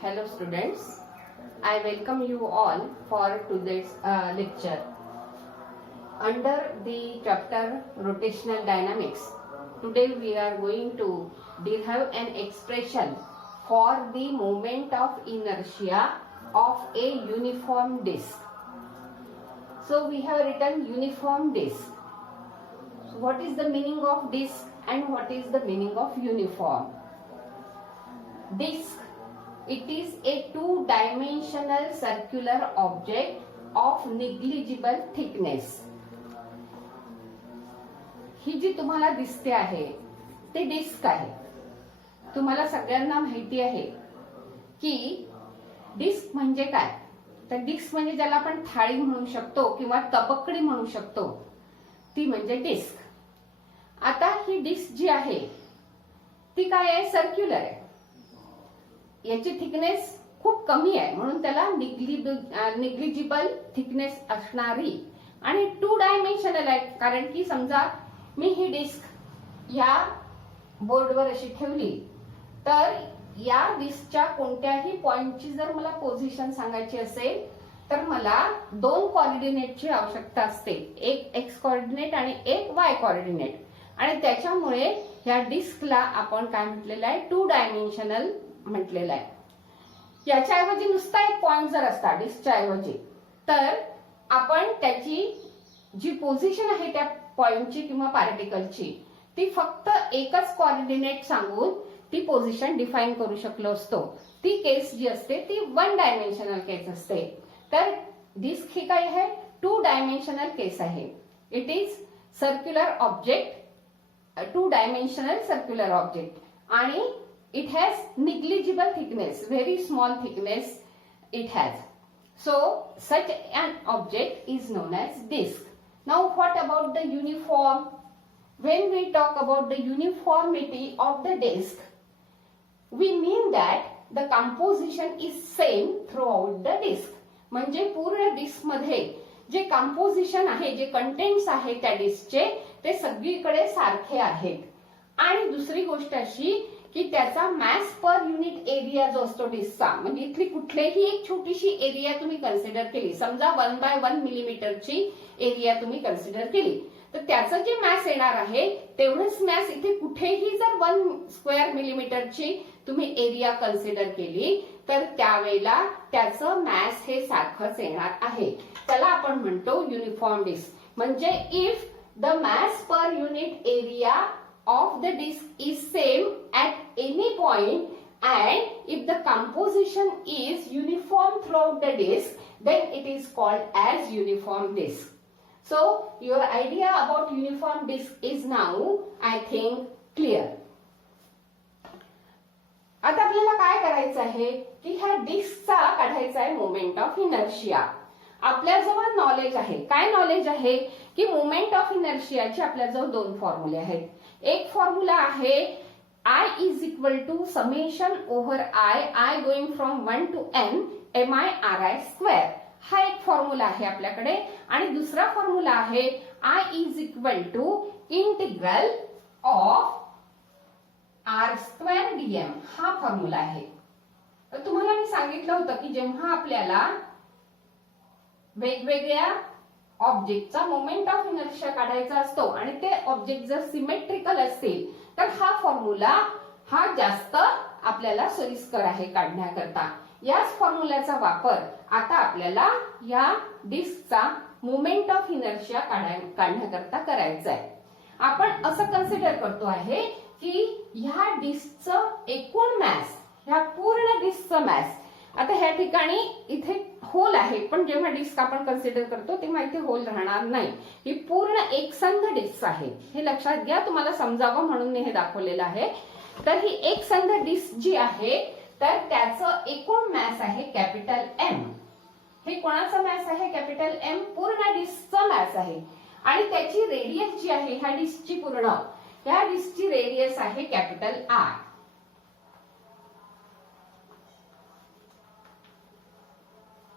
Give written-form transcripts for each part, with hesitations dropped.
Hello students, I welcome you all for today's lecture. Under the chapter Rotational Dynamics, today we are going to derive an expression for the moment of inertia of a uniform disk. So we have written uniform disk. So what is the meaning of disk and what is the meaning of uniform? Disk, it is a two-dimensional circular object of negligible thickness. ही जी तुम्हाला दिसते आहे ते disk आहे. तुम्हाला सगळ्यांना माहिती आहे की डिस्क म्हणजे काय. तर डिस्क म्हणजे ज्याला आपण थाळी म्हणू शकतो किंवा तबकडी म्हणू शकतो ती म्हणजे डिस्क. आता ही डिस्क जी आहे ती काय आहे, सर्क्युलर आहे. याची थिकनेस खूप कमी आहे म्हणून त्याला निग्लिजिबल थिकनेस असणारी आणि टू डायमेन्शनल आहे. कारण की समजा मी ही डिस्क या बोर्डवर अशी ठेवली तर या डिस्कच्या कोणत्याही पॉइंटची जर मला पोझिशन सांगायची असेल तर मला दोन कोऑर्डिनेटची आवश्यकता असते, एक एक्स कोऑर्डिनेट आणि एक वाय कोऑर्डिनेट. आणि त्याच्यामुळे या डिस्कला आपण काय म्हटलेलं आहे, टू डायमेन्शनल म्हटलेलं आहे. याच्याऐवजी नुसता एक पॉइंट जर असता डिस्कच्या ऐवजी तर आपण त्याची जी पोझिशन आहे त्या पॉइंटची किंवा पार्टिकलची ती फक्त एकच कोऑर्डिनेट सांगून ती पोझिशन डिफाईन करू शकलो असतो. ती केस जी असते ती वन डायमेन्शनल केस असते. तर डिस्क ही काय आहे, टू डायमेन्शनल केस आहे. It is circular object, two dimensional circular object आणि it has negligible thickness, very small thickness it has. So such an object is known as disk. Now what about the uniform? When we talk about the uniformity of the disk, we mean that the composition is same throughout the disk. म्हणजे पूर्ण disk मध्ये जे composition आहे, जे contents आहे त्या डिस्कचे ते सगळीकडे सारखे आहेत. आणि दुसरी गोष्ट अशी की त्याचा मॅस पर युनिट एरिया जो असतो डिस्कचा, म्हणजे इथली कुठलीही एक छोटीशी एरिया तुम्ही कन्सिडर केली, समजा 1/1 मिलीमीटरची एरिया तुम्ही कन्सिडर केली तर त्याचं जे मॅस येणार आहे तेवढंच मॅस इथे कुठेही जर 1 स्क्वेअर मिलीमीटरची तुम्ही एरिया कन्सिडर केली तर त्यावेळेला त्याचं मॅस हे सारखंच येणार आहे. त्याला आपण म्हणतो युनिफॉर्म डिस्क. म्हणजे if the mass per unit area of the disk is same at any point and if the composition is uniform throughout the disk then it is called as uniform disk. So your idea about uniform disk is now I think clear. आता आपल्याला काय करायचं आहे की ह्या डिस्कचा काढायचा आहे moment of inertia. आपल्याजवळ नॉलेज आहे. काय नॉलेज आहे की मोमेंट ऑफ इनर्शियाचे आपल्याजवळ दोन फॉर्म्युले आहेत. एक फॉर्म्युला आहे I is equal to summation over I going from 1 to n mi/ri square. हा एक फॉर्म्युला आहे आपल्याकडे. आणि दुसरा फॉर्म्युला आहे I is equal to integral of r square dm. हा फॉर्म्युला आहे. तर तुम्हाला मी सांगितलं होतं की जेव्हा आपल्याला वेगवेगळ्या ऑब्जेक्टचा मोमेंट ऑफ इनर्शिया काढायचा असतो आणि ते ऑब्जेक्ट जर सिमेट्रिकल असतील तर हा फॉर्म्युला हा जास्त आपल्याला सोयीस्कर आहे काढण्याकरता. याच फॉर्म्युल्याचा वापर आता आपल्याला या डिस्कचा मोमेंट ऑफ इनर्शिया काढण्याकरता करायचा आहे. आपण असं कन्सिडर करतो आहे की ह्या डिस्कचं एकूण मॅस, ह्या पूर्ण डिस्कचं मॅस, आता ह्या ठिकाणी इथे होल आहे पण जेव्हा डिस्क आपण कन्सिडर करतो तेव्हा इथे होल राहणार नाही. ही पूर्ण एकसंध डिस्क आहे, हे लक्षात घ्या. तुम्हाला समजावं म्हणून मी हे दाखवलेलं आहे. तर ही एकसंध डिस्क जी आहे तर त्याचं एकूण मॅस आहे कॅपिटल एम. हे कोणाचं मॅस आहे, कॅपिटल एम, पूर्ण डिस्कचं मॅस आहे. आणि त्याची रेडियस जी आहे ह्या डिस्कची पूर्ण, ह्या डिस्कची रेडियस आहे कॅपिटल आर.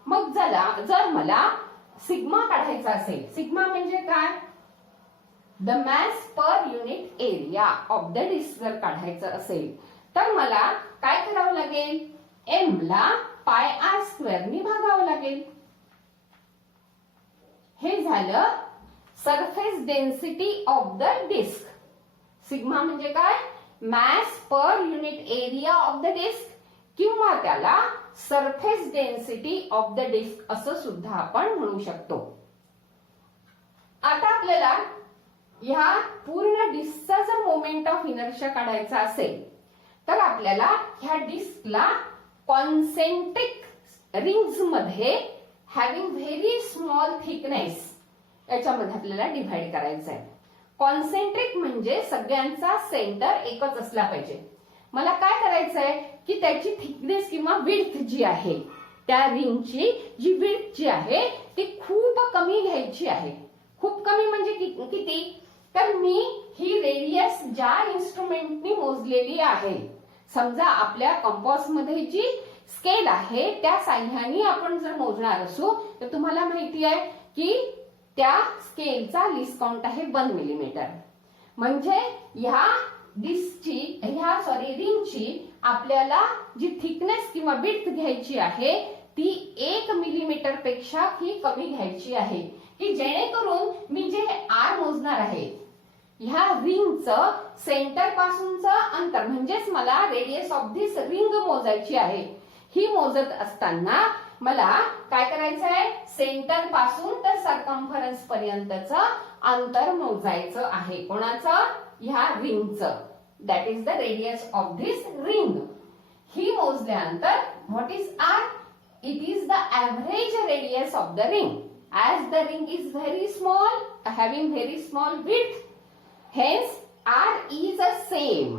मग जर मला सिग्मा काढायचा असेल, सिग्मा म्हणजे काय, the mass per unit area of the disk जर काढायचं असेल तर मला काय करावं लागेल, एम ला पाय आर स्क्वेअर नी भागावं लागेल. हे झालं surface density of the disc. Sigma म्हणजे काय? Mass per unit area of the disc किंवा त्याला surface density of the disc असं सुद्धा आपण म्हणू शकतो. आता आपल्याला ह्या पूर्ण डिस्कचा जर मोमेंट ऑफ इनर्शिया काढायचा असेल तर आपल्याला ह्या डिस्कला कॉन्सेंट्रिक रिंग्स मध्ये हॅव्हिंग व्हेरी स्मॉल थिकनेस याच्यामध्ये आपल्याला डिव्हाइड करायचं आहे. कॉन्सेंट्रिक म्हणजे सगळ्यांचा सेंटर एकच असला पाहिजे. मला काय करायचंय की त्याची थिकनेस किंवा विड्थ जी आहे त्या रिंगची जी विड्थ जी आहे ती खूप कमी घ्यायची आहे. खूप कमी म्हणजे किती? तर मी ही रेडियस ज्या इन्स्ट्रुमेंटनी मोजलेली आहे, समजा आपल्या कंपास मध्ये जी स्केल आहे त्या साह्याने आपण जर मोजणार असू तर तुम्हाला माहिती आहे की त्या स्केलचा लिस्ट काउंट आहे 1 मिलीमीटर. म्हणजे ह्या डिस्कची रिंगची आपल्याला जी थिकनेस किंवा विड्थ घ्यायची आहे ती 1 मिलीमीटर पेक्षा ही कमी घ्यायची आहे की जेणेकरून मी जे आर मोजणार आहे ह्या रिंगचं सेंटर पासूनचं अंतर म्हणजेच मला रेडियस ऑफ दिस रिंग मोजायची आहे. ही मोजत असताना मला काय करायचं आहे? सेंटर पासून तर सर्कम्फरन्स पर्यंतचं अंतर मोजायचं आहे. कोणाचं? ह्या रिंगचं. That is the radius of this ring. ही मोजल्यानंतर what is R? It is the average radius of the ring. As the ring is very small, having very small width, hence R is the same.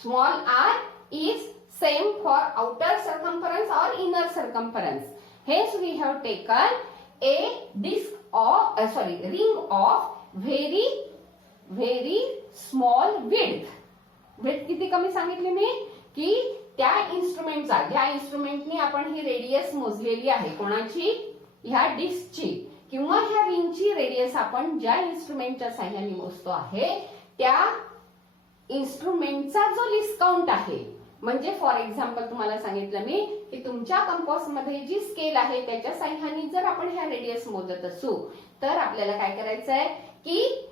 Small r is same for outer circumference or inner circumference. Hence we have taken a ring of very small width. Width किती कमी सांगितली मी? की त्या इन्स्ट्रुमेंटचा, ज्या इन्स्ट्रुमेंटनी आपण ही radius मोजलेली आहे, कोणाची? ह्या डिस्कची किंवा ह्या रिंगची रेडियस आपण ज्या इन्स्ट्रुमेंटच्या साह्याने मोजतो आहे त्या इन्स्ट्रुमेंटचा जो लिस्ट काउंट आहे, म्हणजे फॉर एक्झाम्पल तुम्हाला सांगितलं मी की तुमच्या कंपास मध्ये जी स्केल आहे त्याच्या साह्याने जर आपण ह्या रेडियस मोजत असू तर आपल्याला काय करायचं आहे की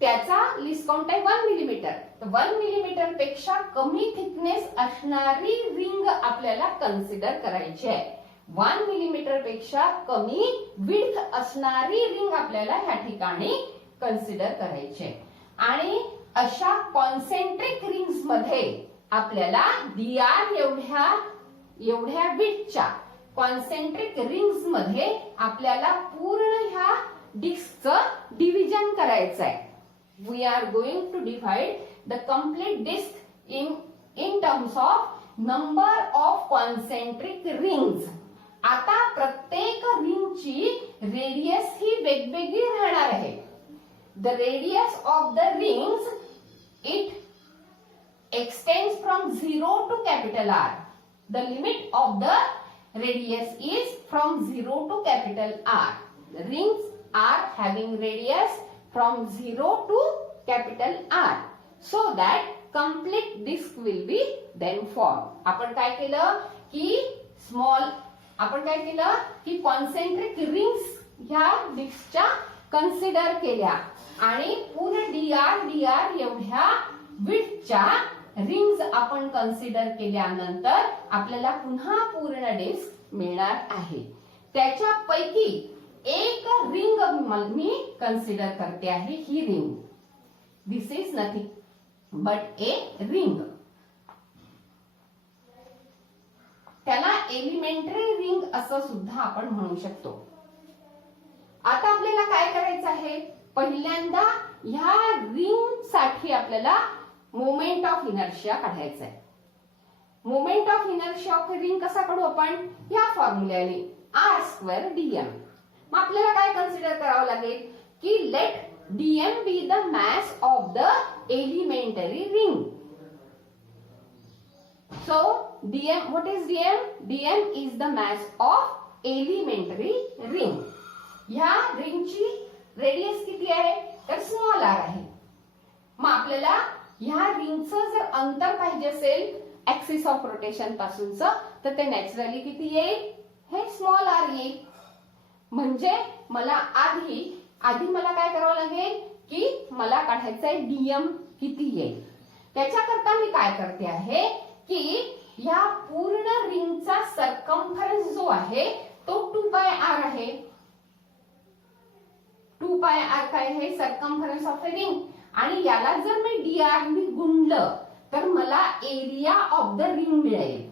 त्याचा लिस्ट काउंट आहे 1 मिलीमीटर. तर 1 मिलीमीटर पेक्षा कमी थिकनेस असणारी रिंग आपल्याला कन्सिडर करायची आहे. 1 मिलीमीटर पेक्षा कमी विड्थ असणारी रिंग आपल्याला ह्या ठिकाणी कन्सिडर करायची आहे. आणि अशा कॉन्सेंट्रिक रिंग्स मध्ये आपल्याला dr एवढ्या विड्थच्या कॉन्सेंट्रिक रिंग्स मध्ये आपल्याला पूर्ण ह्या डिस्कचं डिव्हिजन करायचं आहे. We are going to divide the complete disk in terms of number of concentric rings. आता प्रत्येक रिंगची रेडियस ही वेगवेगळी राहणार आहे. The radius of the rings it extends from 0 to capital R. The limit of the radius is from 0 to capital R. The rings are having radius from 0 to capital R, so that complete disk will be then formed. आपण काय केलं की concentric rings ह्या डिस्कच्या consider केल्या आणि पूर्ण dr एवढ्या विड्थच्या rings आपण कन्सिडर केल्यानंतर आपल्याला पुन्हा पूर्ण डिस्क मिळणार आहे. त्याच्यापैकी एक रिंग मी कन्सिडर करते आहे, ही ring. This is nothing but a ring. त्याला एलिमेंटरी रिंग असं सुद्धा आपण म्हणू शकतो. आता आपल्याला काय करायचं आहे? पहिल्यांदा ह्या रिंग साठी आपल्याला मोमेंट ऑफ इनर्शिया काढायचा आहे. Moment of inertia of ring कसा काढू आपण? ह्या फॉर्म्युल्याने r² dm. मग आपल्याला काय कन्सिडर करावं लागेल की let dm be the mass of the elementary ring. So dm, what is dm? dm is the mass of elementary ring. ह्या रिंगची रेडियस किती आहे? तर स्मॉल r आहे. मग आपल्याला ह्या रिंगचं जर अंतर पाहिजे असेल ऍक्सिस ऑफ रोटेशन पासूनचं, तर ते नॅचरली किती येईल, हे स्मॉल आर येईल. म्हणजे मला आधी मला काय करावं लागेल की मला काढायचं आहे डीएम किती येईल. त्याच्याकरता मी काय करते आहे की या पूर्ण रिंगचा सर्कम्फरन्स जो आहे तो 2πr आहे. 2πr काय आहे, सर्कम्फरन्स ऑफ अ रिंग. आणि याला जर मी dr ने गुणलं तर मला एरिया ऑफ द रिंग मिळेल.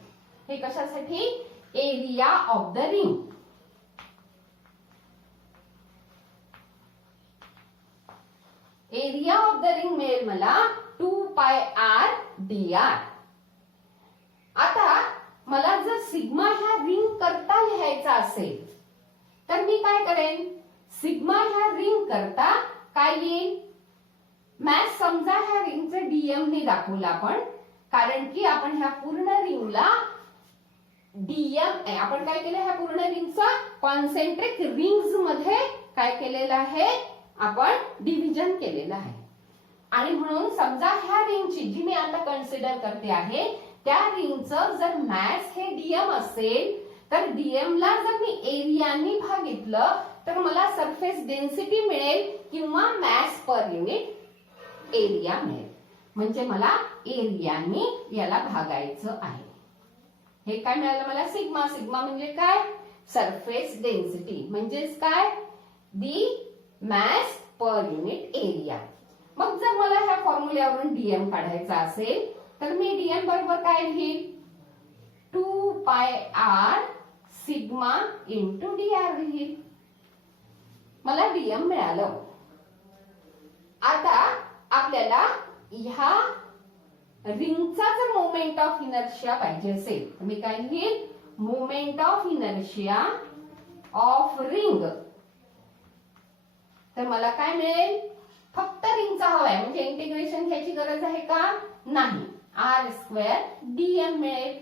हे कशासाठी, area of the ring. Area of the ring मिळेल मला 2πr dr. आता मला जर सिग्मा ह्या रिंग करता लिहायचा असेल तर मी काय करेन, सिग्मा ह्या रिंग करता काय येईल, मॅथ समजा ह्या रिंगचं डीएम ने दाखवलं आपण, कारण की आपण ह्या पूर्ण रिंगला डीएम आपण काय केलं, ह्या पूर्ण रिंगचा कॉन्सेंट्रिक रिंग्स मध्ये काय केलेलं आहे, आपण डिव्हिजन केलेलं आहे. आणि म्हणून समजा ह्या रिंगची जी मी आता कन्सिडर करते आहे त्या रिंगचं जर मॅस हे डीएम असेल तर डीएम ला जर मी एरियानी भागितलं तर मला सरफेस डेन्सिटी मिळेल किंवा मॅस पर युनिट एरिया मिळेल. म्हणजे मला एरियानी याला भागायचं आहे. हे काय मिळालं मला, सिग्मा. सिग्मा म्हणजे काय, सरफेस डेन्सिटी म्हणजेच काय, दी मॅस पर युनिट एरिया. मग जर मला ह्या फॉर्म्युल्यावरून डीएम काढायचा असेल तर मी डीएम बरोबर काय लिहील, 2πr सिग्मा इंटू dr लिहील. मला डीएम मिळालं. आता आपल्याला ह्या रिंगचा जर मोमेंट ऑफ इनर्शिया पाहिजे असेल तर मी काय लिहील, moment of inertia of ring. तर मला काय मिळेल, फक्त रिंगचा हवाय म्हणजे इंटिग्रेशन घ्यायची गरज आहे का, नाही, r² dm मिळेल.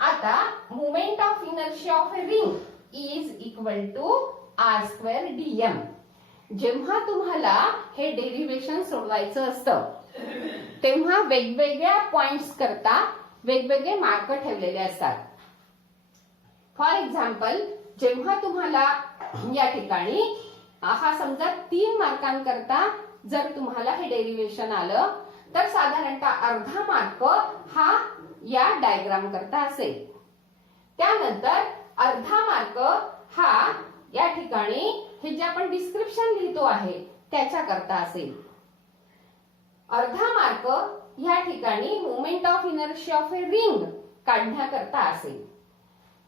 आता moment of inertia of a ring is equal to r² dm. जेव्हा तुम्हाला हे डेरिव्हेशन सोडवायचं असतं तेव्हा वेगवेगळ्या पॉइंट्स करता वेगवेगळे मार्क ठेवलेले असतात. फॉर एक्झाम्पल, जेव्हा तुम्हाला या ठिकाणी हा समजा 3 मार्कांकरता जर तुम्हाला हे डेरिव्हेशन आलं तर साधारणतः अर्धा मार्क हा या डायग्राम करता असेल. त्यानंतर अर्धा मार्क हा या ठिकाणी हे जे आपण डिस्क्रिप्शन लिहितो आहे त्याच्या करता असेल. अर्धा मार्क या ठिकाणी moment of inertia of a ring काढण्याकरता असेल.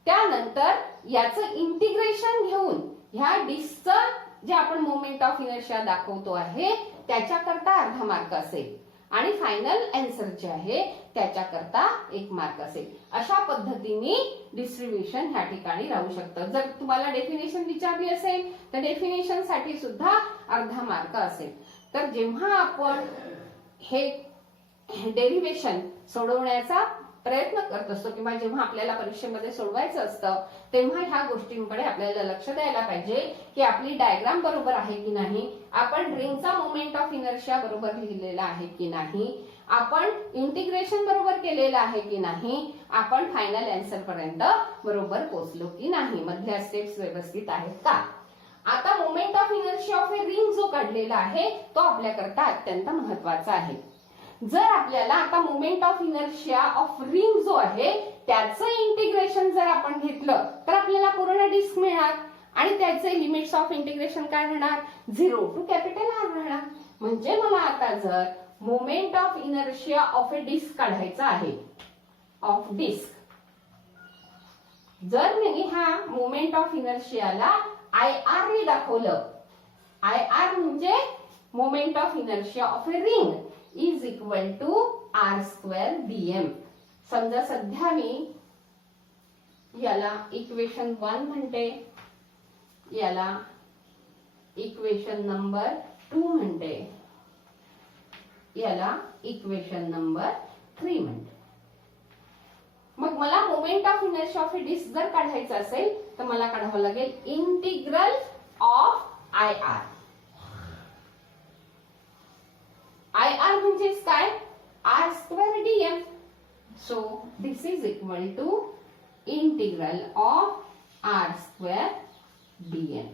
त्यानंतर याचं इंटिग्रेशन घेऊन ह्या डिस्कचं जे आपण मोमेंट ऑफ इनर्शिया दाखवतो आहे त्याच्याकरता अर्धा मार्क असेल. आणि फायनल आन्सर जे आहे त्याच्याकरता 1 मार्क असेल. अशा पद्धतीने डिस्ट्रीब्युशन ह्या ठिकाणी राहू शकतं. जर तुम्हाला डेफिनेशन विचारली असेल तर डेफिनेशन साठी सुद्धा अर्धा मार्क असेल. तर जेव्हा आपण हे डेरिव्हेशन सोडवण्याचा प्रयत्न करत असतो किंवा जेव्हा आपल्याला परीक्षेमध्ये सोडवायचं असतं तेव्हा ह्या गोष्टींकडे आपल्याला लक्ष द्यायला पाहिजे की आपली डायग्राम बरोबर आहे की नाही, आपण रिंगचा मोमेंट ऑफ इनर्शिया बरोबर लिहिलेला आहे की नाही, आपण इंटिग्रेशन बरोबर केलेलं आहे की नाही, आपण फायनल आन्सर पर्यंत बरोबर पोहोचलो की नाही, मधल्या स्टेप्स व्यवस्थित आहेत का. आता moment of inertia of a ring जो काढलेला आहे तो आपल्याकरता अत्यंत महत्वाचा आहे. जर आपल्याला आता moment of inertia of ring जो आहे त्याचं इंटिग्रेशन जर आपण घेतलं तर आपल्याला पूर्ण डिस्क मिळणार आणि त्याचे लिमिट्स ऑफ इंटिग्रेशन काय राहणार, 0 टू कॅपिटल R राहणार. म्हणजे मला आता जर moment of inertia of a disk काढायचा आहे, ऑफ डिस्क, जर मी ह्या मोमेंट ऑफ इनर्शियाला IR ने दाखवलं, IR म्हणजे moment of inertia of a ring is equal to r² dm. समजा सध्या मी याला इक्वेशन 1 म्हणते, याला इक्वेशन नंबर 2 म्हणते, याला इक्वेशन नंबर 3 म्हणते. मग मला moment of inertia of a disk जर काढायचं असेल तर मला काढावं लागेल इंटिग्रल ऑफ IR. IR म्हणजेच काय, r square dm. So this is equal to integral of r square dm.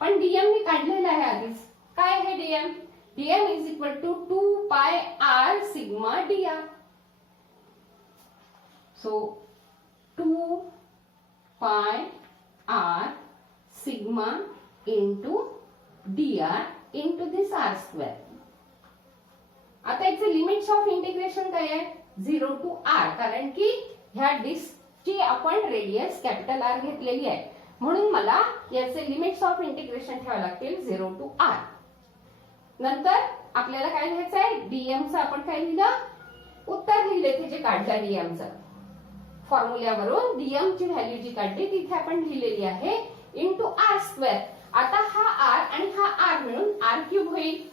पण dm मी काढलेला आहे आधीच. काय आहे dm? dm is equal to 2 pi r sigma dr. So 2 pi r sigma into dr into this r square. आता याचे limits of integration काय आहे? 0 to r, कारण की ह्या डिस्कची आपण रेडियस कॅपिटल R घेतलेली आहे, म्हणून मला याचे लिमिट्स ऑफ इंटिग्रेशन ठेवावे लागतील 0 to r. नंतर आपल्याला काय लिहायचं आहे? dm चं आपण काय लिहिलं? उत्तर लिहिले ते जे काढलं dm चं फॉर्म्युल्यावरून dm ची व्हॅल्यू जी काढली तिथे आपण लिहिलेली आहे इंटू r स्क्वेअर. आता हा r आणि हा r मिळून r क्यूब होईल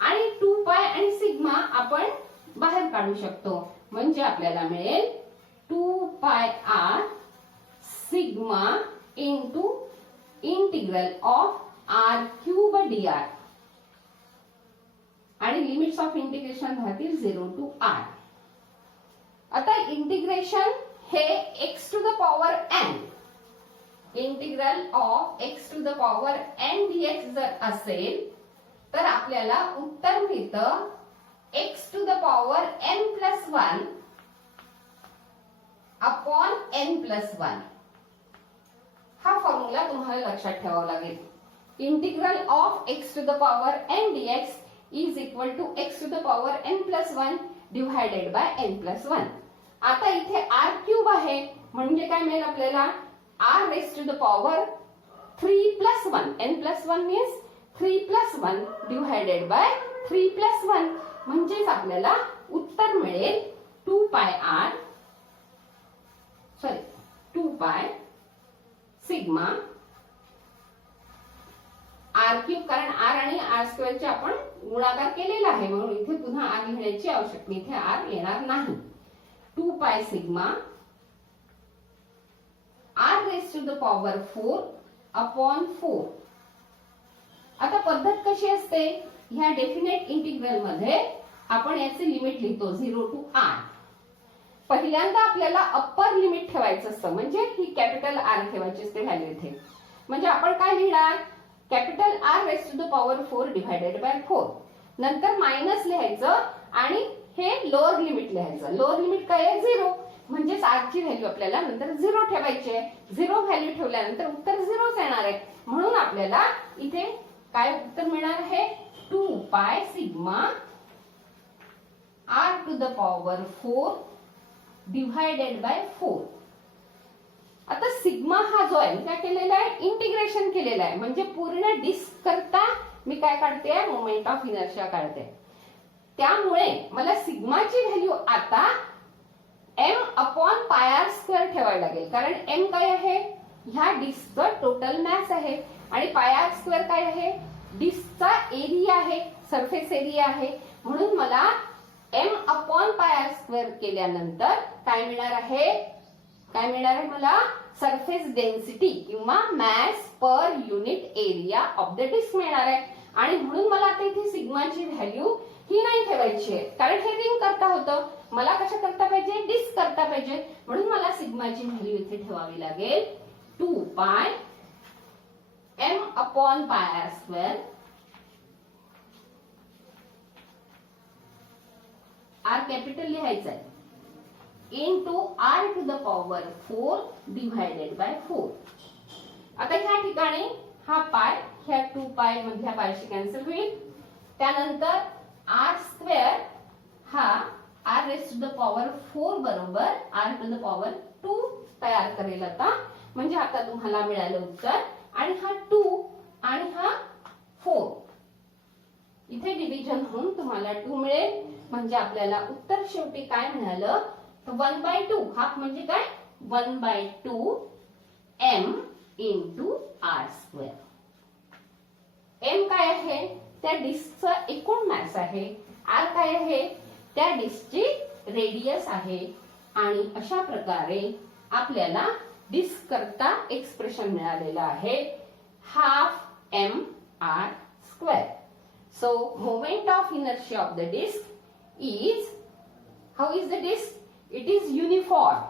आणि 2 पाय आणि सिग्मा आपण बाहेर काढू शकतो, म्हणजे आपल्याला मिळेल 2 pi r sigma into integral of r cube dr आणि लिमिट्स ऑफ इंटिग्रेशन राहतील 0 to r. आता इंटिग्रेशन हे x to the power n, integral of x to the power n dx जर असेल तर आपल्याला उत्तर मिळतं x to the power n plus 1 upon n plus 1. हा फॉर्म्युला तुम्हाला लक्षात ठेवावा लागेल. Integral of x to the power n dx is equal to x to the power n plus 1 divided by n plus 1. आता इथे r cube आहे, म्हणजे काय मिळेल आपल्याला? r raised to the power 3 plus 1. n plus 1 means 3 plus 1 divided by 3 plus 1. म्हणजेच आपल्याला उत्तर मिळेल 2 pi सिग्मा r क्यूब, कारण r आणि r स्क्वेअर चे आपण गुणाकार केलेला आहे, म्हणून इथे पुन्हा r लिहिण्याची आवश्यकता, इथे r येणार नाही. 2 pi sigma r raise to the power 4 upon 4. आता पद्धत कशी असते? ह्या डेफिनेट इंटिग्रल मध्ये आपण याचे लिमिट लिहितो 0 to r. पहिल्यांदा आपल्याला अप्पर लिमिट ठेवायचं असतं, म्हणजे ही कॅपिटल R ठेवायची असते व्हॅल्यू इथे. म्हणजे आपण काय लिहिणार? Capital R raise to the power 4 divided by 4. नंतर मायनस लिहायचं आणि हे लोअर लिमिट लिहायचं. लोअर लिमिट काय आहे? 0. म्हणजे r ची व्हॅल्यू आपल्याला नंतर 0 ठेवायची आहे. 0 व्हॅल्यू ठेवल्यानंतर उत्तर 0च येणार आहे, म्हणून आपल्याला इथे काय उत्तर मिळणार आहे? 2 pi sigma r to the power 4 divided by 4. आता सिग्मा हा जो आहे, मी काय केलेला आहे? इंटिग्रेशन केलेला आहे, म्हणजे पूर्ण डिस्क करता मी काय काढते? मोमेंट ऑफ इनर्शिया काढते. त्यामुळे मला सिग्माची व्हॅल्यू आता m upon pi R square ठेवायला लागेल, कारण m काय आहे? ह्या डिस्कचं टोटल मॅस आहे आणि पाय आर स्क्वेअर काय आहे? डिस्कचा एरिया आहे, सरफेस एरिया आहे. म्हणून मला m upon pi R square केल्यानंतर काय मिळणार आहे? काय मिळणार आहे मला? सरफेस डेन्सिटी किंवा mass per unit area of the disc मिळणार आहे. आणि म्हणून मला आता इथे सिग्माची व्हॅल्यू ही नाही ठेवायची आहे, कारण हे रिंग करता होतं. मला कशा करता पाहिजे? डिस्क करता पाहिजे, म्हणून मला सिग्माची व्हॅल्यू इथे ठेवावी लागेल 2 pi m upon pi R square. r capital लिहायचं आहे into r to the power 4 divided by 4. आता ह्या ठिकाणी हा पाय ह्या 2 पाय मधल्या पायशी कॅन्सल होईल. त्यानंतर r स्क्वेअर हा r raise to the power 4 बरोबर r टू द पॉवर 2 तयार करेल आता. म्हणजे आता तुम्हाला मिळालं उत्तर, आणि हा 2 आणि हा 4 इथे डिव्हिजन होऊन तुम्हाला 2 मिळेल. म्हणजे आपल्याला उत्तर शेवटी काय मिळालं? 1/2. हाफ म्हणजे काय? 1/2 m into r square. m काय आहे? त्या डिस्कचं एकूण मॅस आहे. r काय आहे? त्या डिस्कची रेडियस आहे. आणि अशा प्रकारे आपल्याला डिस्क करता एक्सप्रेशन मिळालेलं आहे half m r square. So moment of inertia of the disc is How is the disk? It is uniform.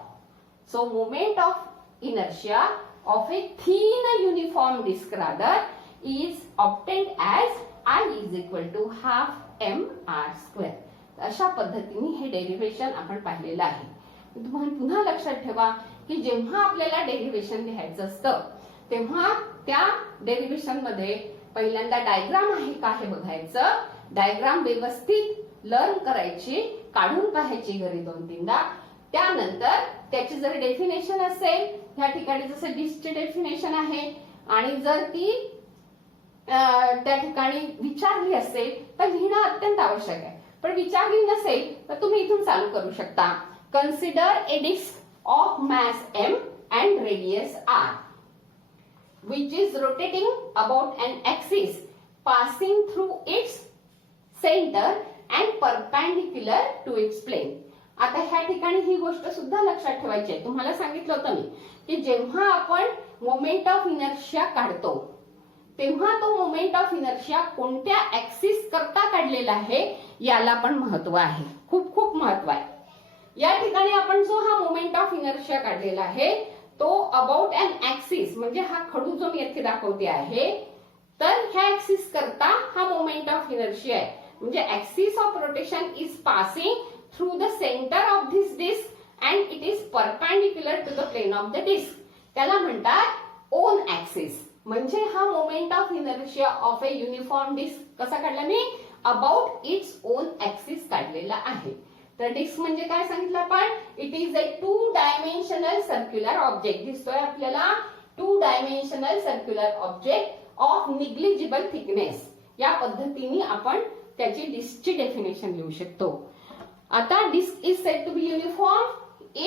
So moment of inertia of a thin uniform disk rather is obtained as I is equal to half mr square. अशा पद्धतीने हे derivation आपण पाहिलेलं आहे. तुम्हाला पुन्हा लक्षात ठेवा की जेव्हा आपल्याला डेरिव्हेशन लिहायचं असतं तेव्हा त्या डेरिव्हेशन मध्ये पहिल्यांदा डायग्राम आहे का हे बघायचं. डायग्राम व्यवस्थित लर्न करायची, काढून पाहायची घरी 2-3दा. त्यानंतर त्याची जर डेफिनेशन असेल, ह्या ठिकाणी जसं डिस्कची डेफिनेशन आहे आणि जर ती त्या ठिकाणी विचारली असेल तर लिहिणं अत्यंत आवश्यक आहे. पण विचारली नसेल तर तुम्ही इथून चालू करू शकता. Consider a disc of mass m and radius r which is rotating about an axis passing through its center and perpendicular to its plane. आता ह्या ठिकाणी ही गोष्ट सुद्धा लक्षात ठेवायची आहे. तुम्हाला सांगितलं होतं मी की जेव्हा आपण मोमेंट ऑफ इनर्शिया काढतो तेव्हा तो मोमेंट ऑफ इनर्शिया कोणत्या ऍक्सिस करता काढलेला आहे याला पण महत्व आहे, खूप खूप महत्व आहे. या ठिकाणी आपण जो हा मोमेंट ऑफ इनर्शिया काढलेला आहे तो अबाउट अन ऍक्सिस म्हणजे हा खडू जो मी येथे दाखवते आहे तर ह्या ऍक्सिस करता हा मोमेंट ऑफ इनर्शिया आहे. म्हणजे axis of rotation is passing through the centre of this disc and it is perpendicular to the plane of the disc. त्याला म्हणतात ओन ऍक्सिस. म्हणजे हा moment of inertia of a uniform disc कसा काढला मी, about its own axis काढलेला आहे. तर डिस्क म्हणजे काय सांगितलं आपण, it is a 2 dimensional circular object. दिसतोय आपल्याला 2 dimensional circular object of negligible thickness. या पद्धतीने आपण त्याची डिस्कची डेफिनेशन लिहू शकतो. आता disc is said to be uniform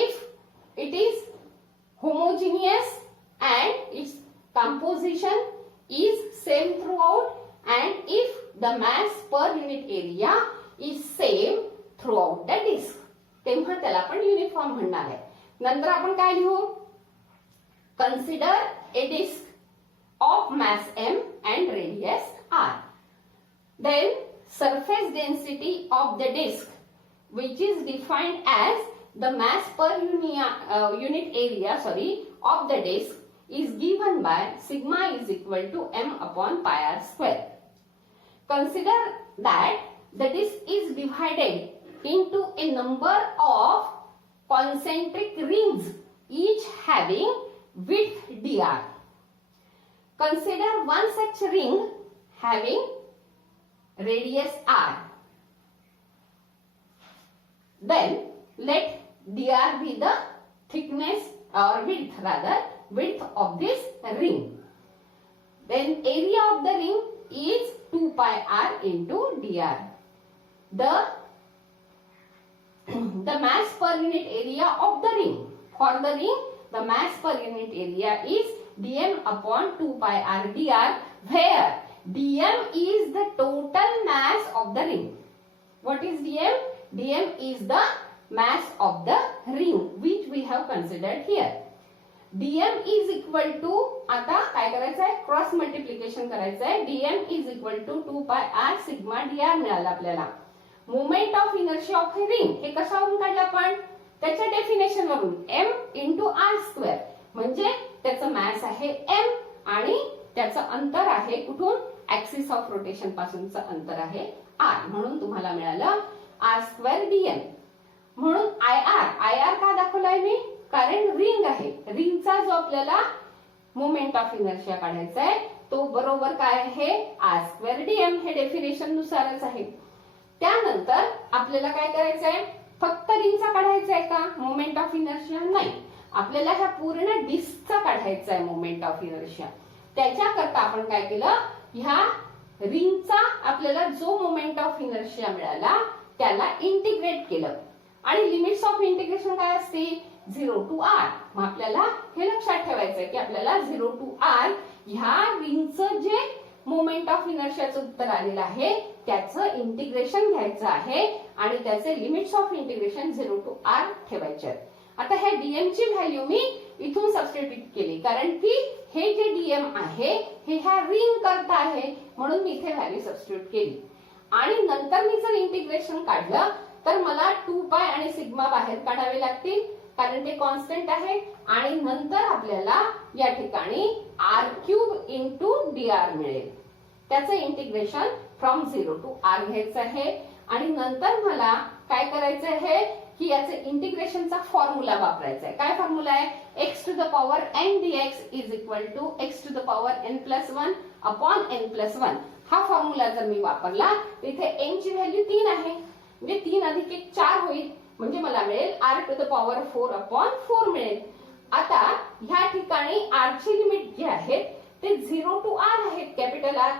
if it is homogeneous and its composition is same throughout and if the mass per unit area is same throughout the disk तेव्हा त्याला आपण युनिफॉर्म म्हणणार आहे. नंतर आपण काय लिहू, consider a disc of mass m and radius r. Then surface density of the disk which is defined as the mass per unit area of the disk is given by sigma is equal to m upon pi r square. Consider that the disk is divided into a number of concentric rings each having width dr. Consider one such ring having radius r. Then let dr be the thickness or width of this ring. Then area of the ring is 2 pi r into dr. The mass per unit area of the ring. For the ring, the mass per unit area is dm upon 2 pi r dr, where dm is the total mass of the ring. What is dm? dm is the mass of the ring which we have considered here. dm is equal to, आता काय करायचं आहे, cross multiplication करायचं आहे. dm is equal to 2 pi r sigma dr मिळाला आपल्याला. Moment of inertia of a ring हे कशावरून काढलं आपण, त्याच्या डेफिनेशन वरून m इंटू r स्क्वेअर. म्हणजे त्याचं मॅस आहे m आणि त्याचं अंतर आहे कुठून, ऍक्सिस ऑफ रोटेशन पासूनचं अंतर आहे r. म्हणून तुम्हाला मिळालं r स्क्वेअर dm. म्हणून ir का दाखवलाय मी, कारण रिंग आहे. रिंगचा जो आपल्याला मोमेंट ऑफ इनर्शिया काढायचा आहे तो बरोबर काय आहे, आर स्क्वेअर डीएम. हे डेफिनेशन नुसारच आहे. त्यानंतर आपल्याला काय करायचं आहे, फक्त रिंगचा काढायचा आहे का मोमेंट ऑफ इनर्शिया, नाही, आपल्याला ह्या पूर्ण डिस्कचा काढायचा आहे मोमेंट ऑफ इनर्शिया. त्याच्याकरता आपण काय केलं, ह्या रिंगचा आपल्याला जो मोमेंट ऑफ इनर्शिया मिळाला त्याला इंटिग्रेट केलं. आणि लिमिट्स ऑफ इंटिग्रेशन काय असतील, 0 to r. मग आपल्याला हे लक्षात ठेवायचं आहे की आपल्याला 0 to r ह्या रिंगचं जे मोमेंट ऑफ इनर्शियाचं उत्तर आलेलं आहे त्याचं इंटिग्रेशन घ्यायचं आहे आणि त्याचे limits of integration 0 to r ठेवायचे आहेत. आता ह्या डीएम ची व्हॅल्यू मी इथून सबस्टिट्यूट केली, कारण की हे जे डीएम आहे हे ह्या रिंग करता आहे म्हणून मी इथे व्हॅल्यू सबस्टिट्यूट केली. आणि नंतर मी जर इंटिग्रेशन काढलं तर मला 2 पाय आणि सिग्मा बाहेर काढावे लागतील कारण ते कॉन्स्टंट आहे आणि नंतर आपल्याला या ठिकाणी r क्यूब इंटू dr मिळेल. त्याचं इंटिग्रेशन फ्रॉम 0 टू r घ्यायचं आहे आणि नंतर मला काय करायचं आहे की याचे इंटिग्रेशनचा फॉर्म्युला वापरायचा आहे. काय फॉर्म्युला आहे? x to the power n dx is equal to x to the power n plus 1 upon n plus 1. हा फॉर्म्युला जर मी वापरला तर इथे n ची व्हॅल्यू 3 आहे म्हणजे 3 अधिक 1 4 होईल म्हणजे मला मिळेल r to the power 4 upon 4 मिळेल. आता ह्या ठिकाणी r ची लिमिट जी आहे ते 0 टू r आहेत, कॅपिटल R.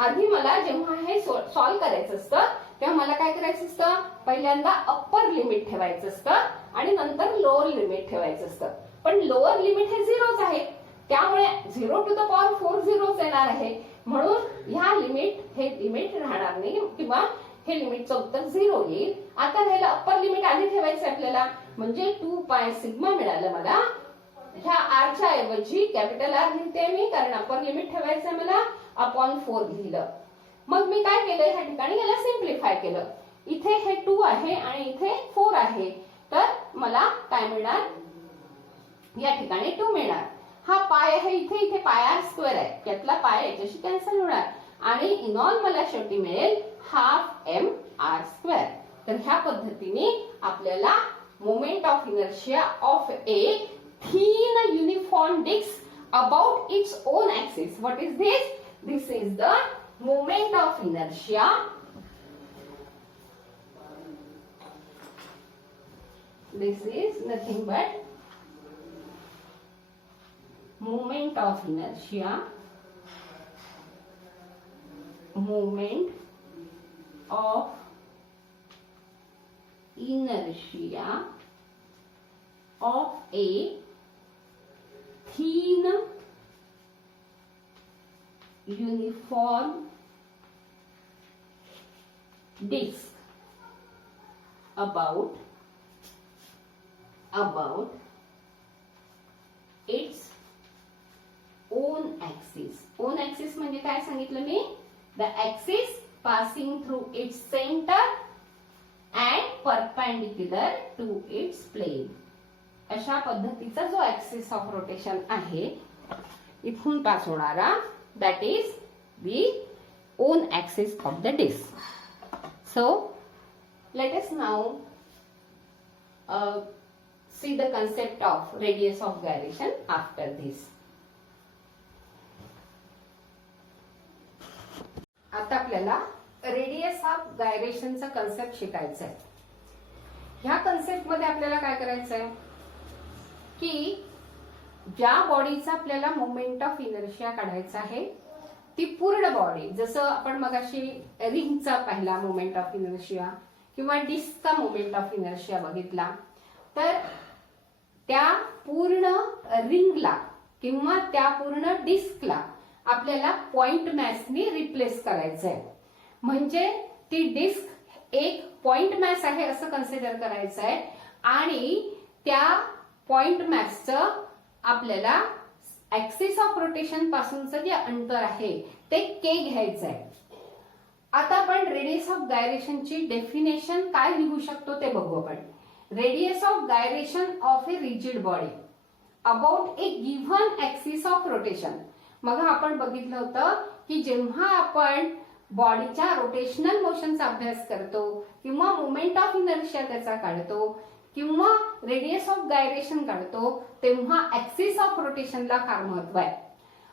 आधी मला जेव्हा हे सॉल्व्ह करायचं असतं तेव्हा मला काय करायचं असतं, पहिल्यांदा अप्पर लिमिट ठेवायचं असतं आणि नंतर लोअर लिमिट ठेवायचं असतं. पण लोअर लिमिट हे 0च आहे त्यामुळे 0 टू द पॉवर 4 0च येणार आहे म्हणून ह्या हे लिमिट राहणार नाही किंवा हे लिमिटचं उत्तर 0 येईल. आता राहिलं अप्पर लिमिट आधी ठेवायचं आपल्याला म्हणजे 2 पाय सिग्मा मिळालं मला. ह्या r च्या ऐवजी कॅपिटल R लिहिते मी कारण अप्पर लिमिट ठेवायचं मला अपॉन 4 लिहिलं. मग मी काय केलं ह्या ठिकाणी याला सिम्प्लिफाय केलं. इथे हे 2 आहे आणि इथे 4 आहे तर मला काय मिळणार, या ठिकाणी 2 मिळणार. हा पाय आहे इथे पाय r स्क्वेअर आहे त्यातला पाय याच्याशी कॅन्सल होणार आणि इन ऑल मला शेवटी मिळेल हाफ m r स्क्वेअर. तर ह्या पद्धतीने आपल्याला moment of inertia of A thin uniform disk about its own axis. What is this? This is the moment of inertia this is nothing but moment of inertia of a thin uniform disk about its own axis. Own axis म्हणजे काय सांगितलं मी? The axis passing through its center and perpendicular to its plane. अशा पद्धतीचा जो axis of rotation आहे इथून pass होणारा that is the own axis of the disk. So let us now see the concept of radius of gyration after this. आता आपल्याला radius of गायरेशनचा concept शिकायचा आहे. ह्या कन्सेप्ट मध्ये आपल्याला काय करायचं आहे की ज्या बॉडीचा आपल्याला मोमेंट ऑफ इनर्शिया काढायचा आहे ती पूर्ण बॉडी, जसं आपण मगाशी रिंगचा पहिला मोमेंट ऑफ इनर्शिया किंवा डिस्कचा मोमेंट ऑफ इनर्शिया बघितला, तर त्या पूर्ण रिंगला किंवा त्या पूर्ण डिस्कला आपल्याला पॉइंट मॅसनी रिप्लेस करायचं आहे. म्हणजे ती डिस्क एक पॉइंट मॅस आहे असं कन्सिडर करायचं आहे आणि त्या पॉइंट मॅसचं आपल्याला ऍक्सिस ऑफ रोटेशन पासूनचं जे अंतर आहे ते के घ्यायचं आहे. आता आपण रेडियस ऑफ गायरेशनची डेफिनेशन काय लिहू शकतो ते बघू आपण. Radius of gyration of a rigid body about A given axis of rotation. मग आपण बघितलं होतं की जेव्हा आपण बॉडीच्या रोटेशनल मोशनचा अभ्यास करतो किंवा मोमेंट ऑफ इनर्शिया त्याचा काढतो किंवा रेडियस ऑफ गायरेशन काढतो तेव्हा ऍक्सिस ऑफ रोटेशनला फार महत्व आहे.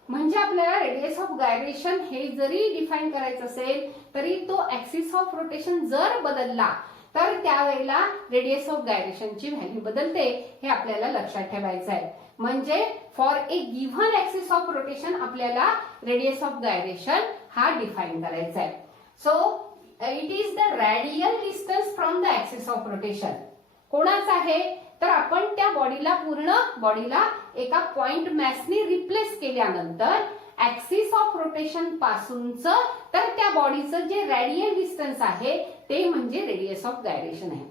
म्हणजे आपल्याला रेडियस ऑफ गायरेशन हे जरी डिफाईन करायचं असेल तरी तो ऍक्सिस ऑफ रोटेशन जर बदलला तर त्यावेळेला रेडियस ऑफ गायरेशनची व्हॅल्यू बदलते हे आपल्याला लक्षात ठेवायचं आहे. म्हणजे for a given axis of rotation आपल्याला रेडियस ऑफ गायरेशन हा डिफाईन करायचा आहे. So it is the radial distance from the axis of rotation. कोणाचा आहे तर आपण त्या पूर्ण बॉडीला एका पॉइंट मॅसनी रिप्लेस केल्यानंतर ऍक्सिस ऑफ रोटेशन पासूनचं तर त्या बॉडीचं जे रॅडियल डिस्टन्स आहे ते म्हणजे रेडियस ऑफ गायरेशन आहे.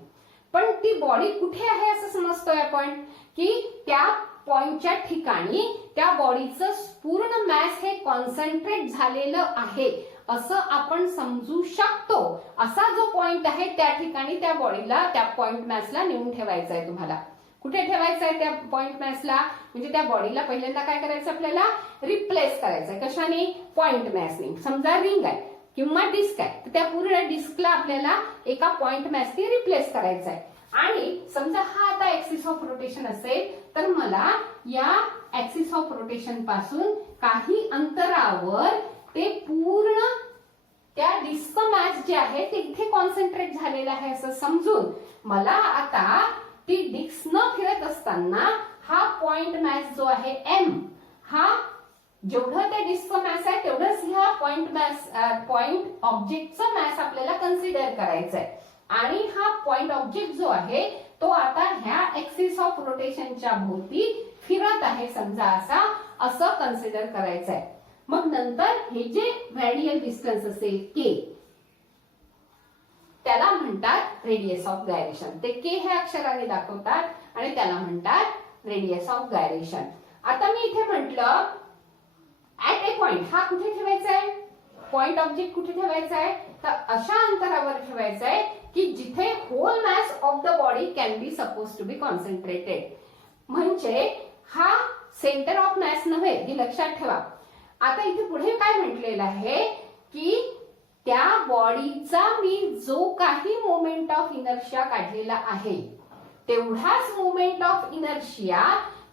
पण ती बॉडी कुठे आहे असं समजतोय आपण की त्या पॉइंटच्या ठिकाणी त्या बॉडीचं पूर्ण मॅस हे कॉन्सन्ट्रेट झालेलं आहे असं आपण समजू शकतो असा जो पॉइंट आहे त्या ठिकाणी त्या बॉडीला, त्या पॉइंट मॅसला नेऊन ठेवायचा आहे तुम्हाला. कुठे ठेवायचं आहे त्या पॉइंट मॅसला? म्हणजे त्या बॉडीला पहिल्यांदा काय करायचं आपल्याला? रिप्लेस करायचंय. कशाने? पॉइंट मॅसने. समजा रिंग आहे किंवा डिस्क आहे, तर त्या पूर्ण डिस्कला आपल्याला एका पॉइंट मॅसने रिप्लेस करायचं आहे. आणि समजा हा आता ऍक्सिस ऑफ रोटेशन असेल, तर मला या ऍक्सिस ऑफ रोटेशन पासून काही अंतरावर ते पूर्ण त्या डिस्कचं मॅस जे आहे ते इथे कॉन्सन्ट्रेट झालेलं आहे असं समजून मला आता ती डिस्क न फिरत असताना हा पॉइंट मॅस जो आहे एम, हा जेवढं त्या डिस्कचं मॅस आहे तेवढंच ह्या पॉइंट ऑब्जेक्टचं मॅस आपल्याला कन्सिडर करायचं आहे. आणि हा पॉइंट ऑब्जेक्ट जो आहे तो आता ह्या ऍक्सिस ऑफ रोटेशनच्या भोवती फिरत आहे समजा असं कन्सिडर करायचं आहे. मग नंतर हे जे रेडियल डिस्टन्स असेल के, त्याला म्हणतात रेडियस ऑफ गायरेशन. ते के हे अक्षराने दाखवतात आणि त्याला म्हणतात रेडियस ऑफ गायरेशन. आता मी इथे म्हटलं ऍट ए पॉइंट, हा कुठे ठेवायचा आहे? पॉइंट ऑब्जेक्ट कुठे ठेवायचा आहे? तर अशा अंतरावर ठेवायचा आहे की जिथे whole mass of the body can be suppose to be concentrated. म्हणजे हा सेंटर ऑफ मॅस नव्हे, हे लक्षात ठेवा. आता इथे पुढे काय म्हटलेलं आहे की त्या बॉडीचा मी जो काही मोमेंट ऑफ इनर्शिया काढलेला आहे तेवढाच moment of inertia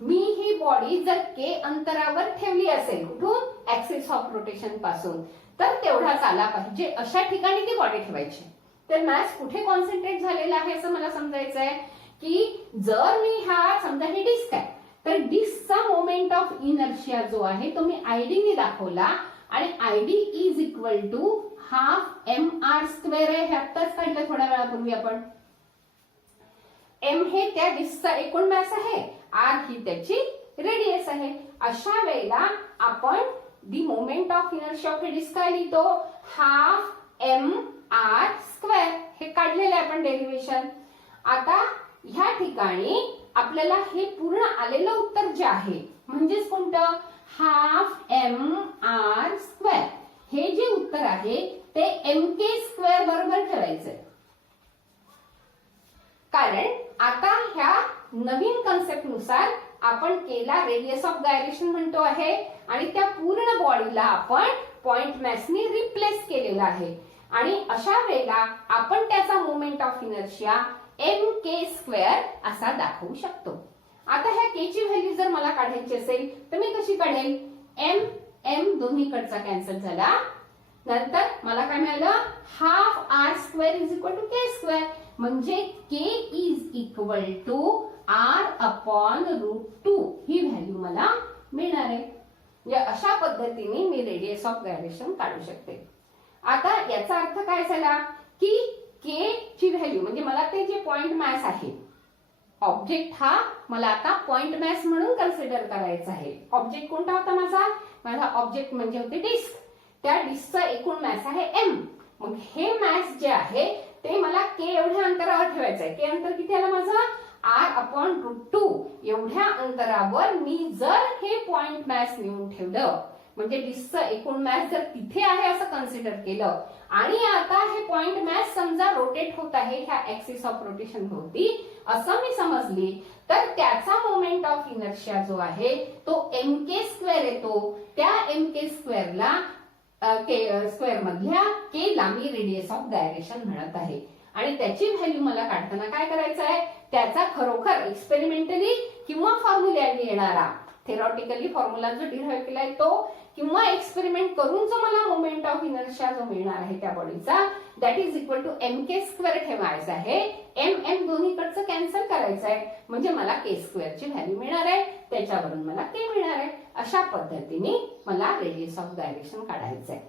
me he body जर के अंतरावर ठेवली असेल, कुठून? ऍक्सिस ऑफ रोटेशन पासून, तर तेवढाच आला पाहिजे. अशा ठिकाणी ती बॉडी ठेवायची. तर मॅस कुठे कॉन्सन्ट्रेट झालेला आहे असं मला समजायचं आहे की जर मी हा समजा हे डिस्क आहे, तर डिस्कचा मोमेंट ऑफ इनर्शिया जो आहे तो मी आयडी ने दाखवला आणि ID is equal to half M R square आहे. हे आत्ताच काढलं थोड्या वेळापूर्वी आपण. एम हे त्या डिस्कचा एकूण मॅस आहे, आर ही त्याची रेडियस आहे. अशा वेळेला आपण the moment of inertia of a disc काय लिहितो? Half M R square. हे काढलेलं आहे आपण डेरिव्हेशन. आता ह्या ठिकाणी आपल्याला हे पूर्ण आलेलं उत्तर जे आहे म्हणजेच कोणतं? Half M R square. हे जे उत्तर आहे ते एम के स्क्वेअर बरोबर ठेवायचंय. कारण आता ह्या नवीन कन्सेप्ट नुसार आपण केला रेडियस ऑफ गायरेशन म्हणतो आहे आणि त्या पूर्ण बॉडीला आपण पॉइंट मॅसनी रिप्लेस केलेला आहे. आणि अशा वेळेला आपण त्याचा moment of inertia M K square असा दाखवू शकतो. आता ह्या के ची व्हॅल्यू जर मला काढायची असेल तर मी कशी काढेल? एम एम दोन्हीकडचा कॅन्सल झाला. नंतर मला काय मिळालं? Half R square is equal to K square. म्हणजे K is equal to R upon √2 ही व्हॅल्यू मला मिळणार आहे. म्हणजे अशा पद्धतीने मी रेडियस ऑफ गायरेशन काढू शकते. आता याचा अर्थ काय झाला की के ची व्हॅल्यू म्हणजे मला ते जे पॉइंट मॅस आहे, ऑब्जेक्ट हा मला आता पॉइंट मॅस म्हणून कन्सिडर करायचा आहे. ऑब्जेक्ट कोणता होता माझा? माझा ऑब्जेक्ट म्हणजे होते डिस्क. त्या डिस्कचा एकूण मॅस आहे एम. मग हे मॅस जे आहे ते मला के एवढ्या अंतरावर ठेवायचं आहे. के अंतर किती आलं माझं? आर अपॉन √2 एवढ्या अंतरावर मी जर हे पॉइंट मॅस नेऊन ठेवलं म्हणजे डिस्कचं एकूण मॅस जर तिथे आहे असं कन्सिडर केलं आणि आता हे पॉइंट मॅस समजा रोटेट होत आहे ह्या ऍक्सिस ऑफ रोटेशन भोवती असं मी समजली, तर त्याचा मोमेंट ऑफ इनर्शिया जो आहे तो एम के स्क्वेअर येतो. त्या एम के स्क्वेअरला स्क्वेअर मधल्या के ला मी रेडियस ऑफ गायरेशन म्हणत आहे. आणि त्याची व्हॅल्यू मला काढताना काय करायचं आहे? त्याचा खरोखर एक्सपेरिमेंटली किंवा फॉर्म्युल्याने येणारा थेरॉटिकली फॉर्म्युला जो डिराइव्ह केलाय तो किंवा एक्सपेरिमेंट करून जो मला मोमेंट ऑफ इनर्शिया जो मिळणार आहे त्या बॉडीचा that is equal to M K square ठेवायचा आहे. एम एम दोन्हीकडचं कॅन्सल करायचं आहे म्हणजे मला के स्क्वेअरची व्हॅल्यू मिळणार आहे. त्याच्यावरून मला के मिळणार आहे. अशा पद्धतीने मला रेडियस ऑफ गायरेशन काढायचं आहे.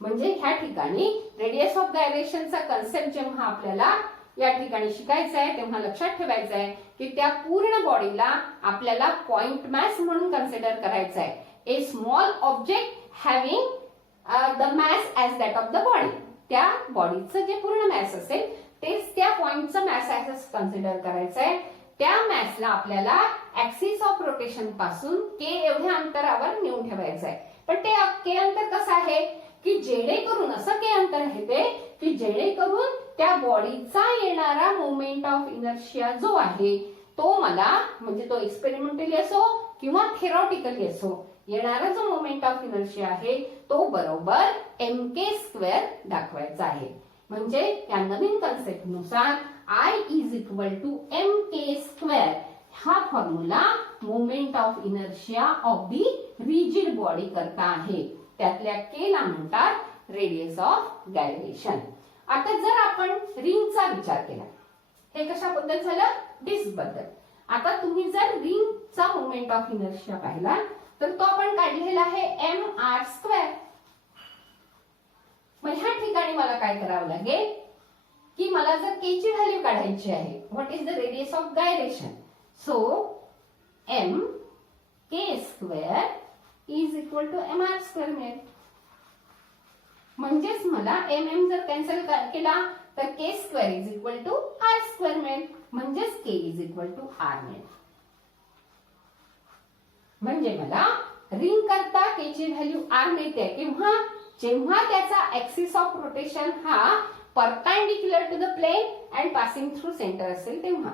म्हणजे ह्या ठिकाणी रेडियस ऑफ गायरेशनचा कन्सेप्ट जेव्हा आपल्याला या ठिकाणी शिकायचं आहे तेव्हा लक्षात ठेवायचं आहे की त्या पूर्ण बॉडीला आपल्याला पॉइंट मॅस म्हणून कन्सिडर करायचं आहे. A small object having the mass as that of the body. त्या बॉडीचं जे पूर्ण मॅस असेल तेच त्या पॉइंटचं मॅस ऍज कन्सिडर करायचं आहे. त्या मॅसला आपल्याला ऍक्सिस ऑफ रोटेशन पासून के एवढ्या अंतरावर नेऊन ठेवायचं आहे. पण ते के अंतर कसं आहे? की जेणेकरून असं काही अंतर आहे ते की जेणेकरून त्या बॉडीचा येणारा मोमेंट ऑफ इनर्शिया जो आहे तो मला म्हणजे तो एक्सपेरिमेंटली असो किंवा थेरॉटिकली असो येणारा जो मोमेंट ऑफ इनर्शिया आहे तो बरोबर mk² दाखवायचा आहे. म्हणजे या नवीन कन्सेप्ट नुसार I is equal to mk² हा formula moment of inertia of the rigid body करता आहे. त्यातल्या k ला म्हणतात रेडियस ऑफ गायरेशन. आता जर आपण रिंगचा विचार केला, हे कशाबद्दल झालं? डिस्क बद्दल. आता तुम्ही जर रिंगचा मोमेंट ऑफ इनर्शिया पाहिला तर तो आपण काढलेला आहे mr². मग ह्या ठिकाणी मला काय करावं लागेल की मला जर k ची व्हॅल्यू काढायची आहे, what is the radius of gyration? So mk² is equal to mr² मिळेल. म्हणजेच मला mm जर कॅन्सल केला तर k² is equal to r² मिळेल. म्हणजेच k is equal to r मिळेल. म्हणजे मला रिंग करता k ची व्हॅल्यू r मिळते किंवा जेव्हा त्याचा ऍक्सिस ऑफ रोटेशन हा perpendicular to the plane and passing through centre असेल तेव्हा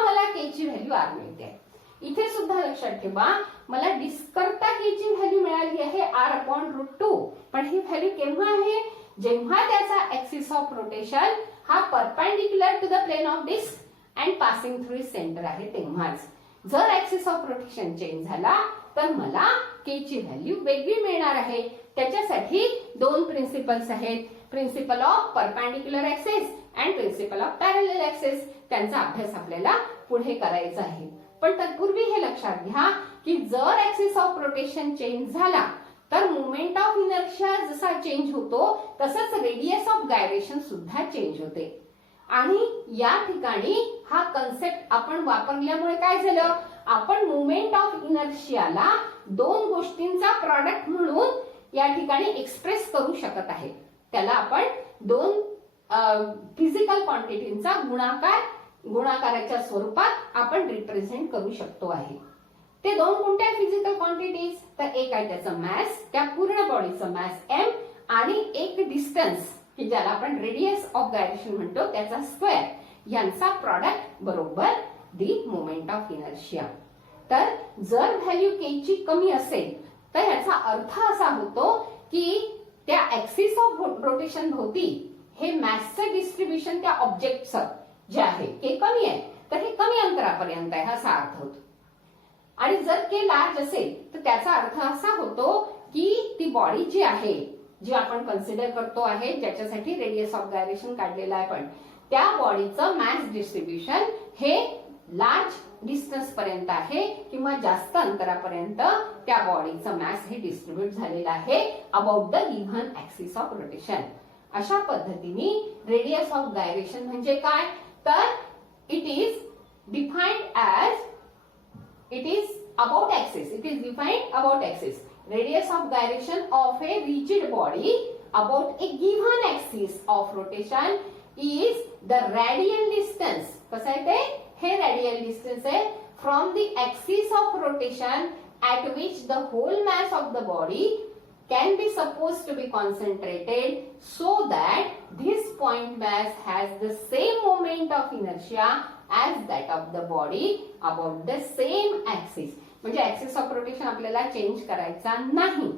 मला k ची व्हॅल्यू r मिळते. इथे सुद्धा लक्षात ठेवा मला डिस्क करता k ची व्हॅल्यू मिळाली आहे r/√2. पण ही व्हॅल्यू केव्हा आहे? जेव्हा त्याचा ऍक्सिस ऑफ रोटेशन हा perpendicular to the plane of disc and passing through centre आहे तेव्हाच. जर ऍक्सिस ऑफ रोटेशन चेंज झाला तर मला k ची व्हॅल्यू वेगळी मिळणार आहे. त्याच्यासाठी दोन प्रिन्सिपल्स आहेत, principle of perpendicular axis and principle of parallel axis. त्यांचा अभ्यास आपल्याला पुढे करायचा आहे. पण तत्पूर्वी हे लक्षात घ्या की जर ऍक्सिस ऑफ रोटेशन चेंज झाला तर मोमेंट ऑफ इनर्शिया जसा चेंज होतो तसंच रेडियस ऑफ गायरेशन सुद्धा चेंज होते. आणि या ठिकाणी हा कन्सेप्ट आपण वापरल्यामुळे काय झालं, आपण मोमेंट ऑफ इनर्शियाला दोन गोष्टींचा प्रॉडक्ट म्हणून या ठिकाणी एक्सप्रेस करू शकत आहे. त्याला आपण दोन फिजिकल क्वांटिटींचा गुणाकाराच्या स्वरूपात आपण रिप्रेझेंट करू शकतो आहे. ते दोन कोणत्या फिजिकल क्वांटिटीज? तर एक आहे त्याचं मॅस, त्या पूर्ण बॉडीचं मॅस m, आणि एक डिस्टन्स की ज्याला आपण रेडियस ऑफ गायरेशन म्हणतो त्याचा स्क्वेअर, यांचा प्रॉडक्ट बरोबर दी मोमेंट ऑफ इनर्शिया. तर जर व्हॅल्यू k ची कमी असेल तर याचा अर्थ असा होतो की त्या ऍक्सिस ऑफ रोटेशन भोवती हे मॅसचं डिस्ट्रीब्युशन त्या ऑब्जेक्टचं जे आहे k कमी आहे तर हे कमी अंतरापर्यंत आहे असा अर्थ होतो. आणि जर k लार्ज असेल तर त्याचा अर्थ असा होतो की ती बॉडी जी आहे जी आपण कन्सिडर करतो आहे ज्याच्यासाठी रेडियस ऑफ गायरेशन काढलेला आहे पण त्या बॉडीचं मॅस डिस्ट्रीब्युशन हे लार्ज डिस्टन्स पर्यंत आहे किंवा जास्त अंतरापर्यंत त्या बॉडीचं मॅस हे डिस्ट्रीब्यूट झालेलं आहे about the given axis of rotation. अशा पद्धतीने रेडियस ऑफ गायरेशन म्हणजे काय तर it is defined as it is about axis. It is defined about axis. Radius of gyration of a rigid body about a given axis of rotation is the radial distance. कसं आहे ते? हे radial distance आहे from the axis of rotation at which the whole mass of the body can be supposed to be concentrated so that this point mass has the same moment of inertia as that of the body about the same axis. म्हणजे axis of rotation आपल्याला change करायचा नाही,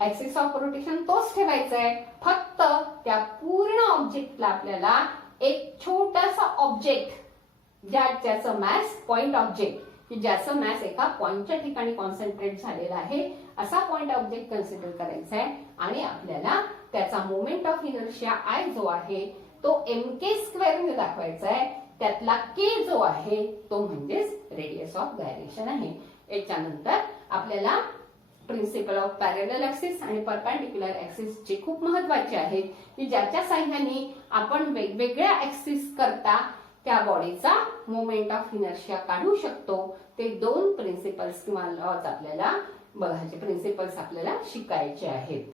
axis of rotation तोच ठेवायचा आहे. फक्त त्या पूर्ण ऑब्जेक्टला आपल्याला एक छोटासा ऑब्जेक्ट ज्याचं मॅस पॉइंट ऑब्जेक्ट की ज्याचं मॅस एका पॉइंटच्या ठिकाणी कॉन्सन्ट्रेट झालेला आहे असा पॉइंट ऑब्जेक्ट कन्सिडर करायचा आहे आणि आपल्याला त्याचा मोमेंट ऑफ इनर्शिया I जो आहे तो mk² ने दाखवायचा आहे. त्यातला k जो आहे तो म्हणजेच रेडियस ऑफ गायरेशन आहे. याच्यानंतर आपल्याला प्रिन्सिपल ऑफ पॅरलल ऍक्सिस आणि परपेंडिक्युलर ऍक्सिस जे खूप महत्वाचे आहेत की ज्याच्या साह्याने आपण वेगवेगळ्या ऍक्सिस करता त्या बॉडीचा मोमेंट ऑफ इनर्शिया काढू शकतो. ते दोन प्रिन्सिपल्स किंवा लॉज आपल्याला बघायचे, प्रिन्सिपल्स आपल्याला शिकायचे आहेत.